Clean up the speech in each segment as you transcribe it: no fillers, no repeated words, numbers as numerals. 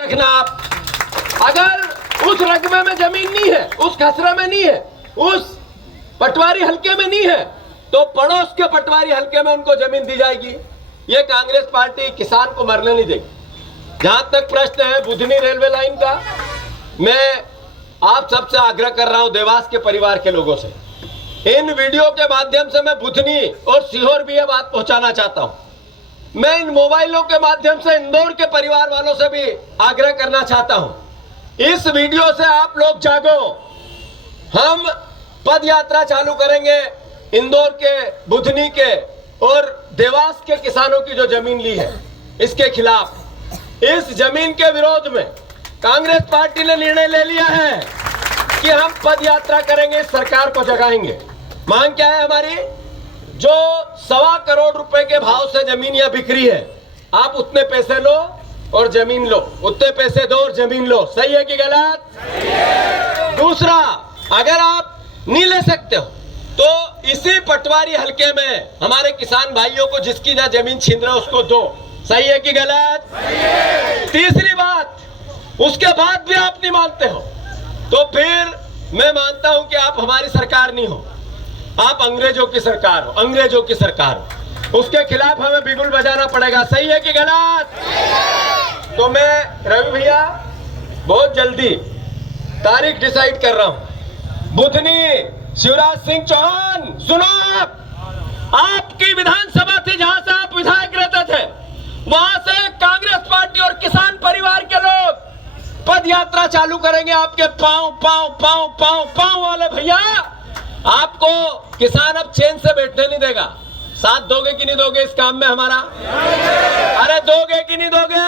रखना आप, अगर उस रकबे में जमीन नहीं है, उस खसरे में नहीं है, उस पटवारी हल्के में नहीं है, तो पड़ोस के पटवारी हल्के में उनको जमीन दी जाएगी। ये कांग्रेस पार्टी किसान को मरने नहीं देगी। जहां तक प्रश्न है बुधनी रेलवे लाइन का, मैं आप सबसे आग्रह कर रहा हूं, देवास के परिवार के लोगों से, इन वीडियो के माध्यम से मैं बुधनी और सीहोर भी ये बात पहुंचाना चाहता हूं। मैं इन मोबाइलों के माध्यम से इंदौर के परिवार वालों से भी आग्रह करना चाहता हूं, इस वीडियो से आप लोग जागो। हम पद यात्रा चालू करेंगे इंदौर के, बुधनी के और देवास के किसानों की जो जमीन ली है इसके खिलाफ। इस जमीन के विरोध में कांग्रेस पार्टी ने निर्णय ले लिया है कि हम पद यात्रा करेंगे, सरकार को जगाएंगे। मांग क्या है हमारी? जो 1.25 करोड़ रुपए के भाव से जमीन यह बिक्री है, आप उतने पैसे लो और जमीन लो, उतने पैसे दो और जमीन लो। सही है कि गलत? दूसरा, अगर आप नहीं ले सकते हो तो इसी पटवारी हल्के में हमारे किसान भाइयों को जिसकी ना जमीन छीन रहे उसको दो। सही है कि गलत? तीसरी बात, उसके बाद भी आप नहीं मानते हो तो फिर मैं मानता हूं कि आप हमारी सरकार नहीं हो, आप अंग्रेजों की सरकार हो, अंग्रेजों की सरकार हो। उसके खिलाफ हमें बिगुल बजाना पड़ेगा। सही है कि गलत? तो मैं रवि भैया बहुत जल्दी तारीख डिसाइड कर रहा हूं। बुधनी शिवराज सिंह चौहान, सुनो, आपकी विधानसभा थी जहां से आप विधायक रहते थे, वहां से कांग्रेस पार्टी और किसान परिवार के लोग पद यात्रा चालू करेंगे। आपके पांव पांव पांव पांव पांव वाले भैया, आपको किसान अब चैन से बैठने नहीं देगा। साथ दोगे कि नहीं दोगे इस काम में हमारा? अरे दोगे कि नहीं दोगे?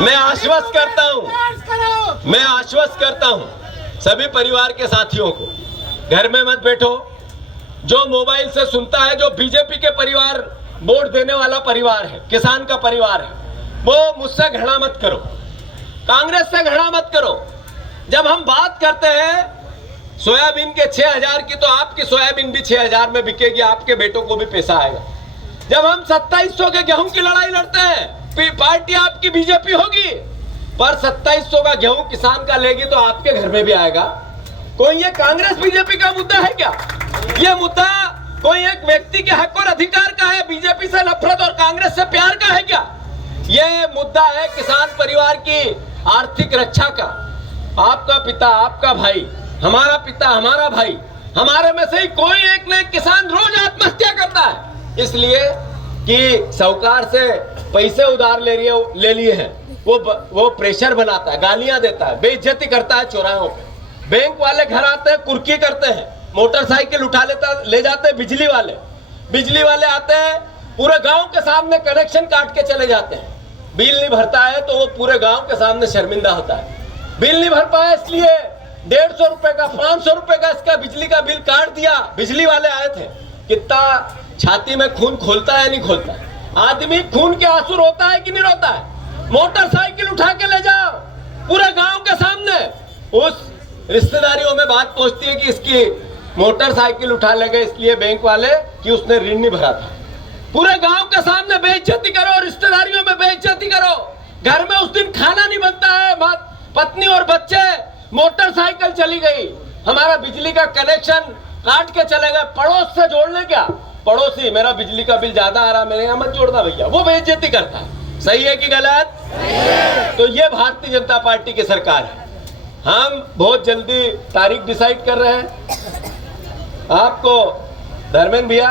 मैं आश्वस्त करता हूं, मैं आश्वस्त करता हूं सभी परिवार के साथियों को, घर में मत बैठो। जो मोबाइल से सुनता है, जो बीजेपी के परिवार, वोट देने वाला परिवार है, किसान का परिवार है, वो मुझसे घृणा मत करो, कांग्रेस से घृणा मत करो। जब हम बात करते हैं सोयाबीन के 6,000 की, तो आपकी सोयाबीन भी 6,000 में बिकेगी, आपके बेटों को भी पैसा आएगा। जब हम 2700 के गेहूं की लड़ाई लड़ते हैं, पार्टी आपकी बीजेपी होगी, पर 2700 का गेहूं किसान का लेगी तो आपके घर में भी आएगा। कोई ये कांग्रेस बीजेपी का मुद्दा है क्या? ये मुद्दा कोई एक व्यक्ति के हक और अधिकार का है, बीजेपी से नफरत और कांग्रेस से प्यार का है क्या? ये मुद्दा है किसान परिवार की आर्थिक रक्षा का। आपका पिता, आपका भाई, हमारा पिता, हमारा भाई, हमारे में से ही कोई एक न एक किसान रोज आत्महत्या करता है, इसलिए कि साहूकार से पैसे उधार ले लिए हैं। वो प्रेशर बनाता है, गालियां देता है, बेइज्जती करता है चौराहों पे। बैंक वाले घर आते हैं, कुर्की करते हैं, मोटरसाइकिल उठा ले जाते हैं। बिजली वाले आते हैं, पूरे गांव के सामने कनेक्शन काट के चले जाते हैं। बिल नहीं भरता है तो वो पूरे गांव के सामने शर्मिंदा होता है। बिल नहीं भर पाया इसलिए 150 रुपए का, 500 रुपए का इसका बिजली का बिल काट दिया। बिजली वाले आए थे, कितना छाती में खून खोलता है नहीं खोलता है? आदमी खून के आंसू रोता है कि नहीं रोता है? मोटरसाइकिल उठा के ले जाओ पूरे गांव के सामने, उस रिश्तेदारियों में बात पहुंचती है कि इसकी मोटरसाइकिल उठा ले गए इसलिए बैंक वाले कि उसने ऋण नहीं भरा था। पूरे गांव के सामने बेइज्जती करो, रिश्तेदारियों में बेइज्जती करो। घर में उस दिन खाना नहीं बनता है, पत्नी और बच्चे, मोटरसाइकिल चली गई, हमारा बिजली का कनेक्शन काट के चले गए। पड़ोस से जोड़ने क्या, पड़ोसी मेरा बिजली का बिल ज्यादा आ रहा, मेरे यहाँ मत जोड़ना भैया, वो बेइज्जती करता है। सही है कि गलत? तो ये भारतीय जनता पार्टी की सरकार है। हम बहुत जल्दी तारीख डिसाइड कर रहे हैं। आपको धर्मेंद्र भैया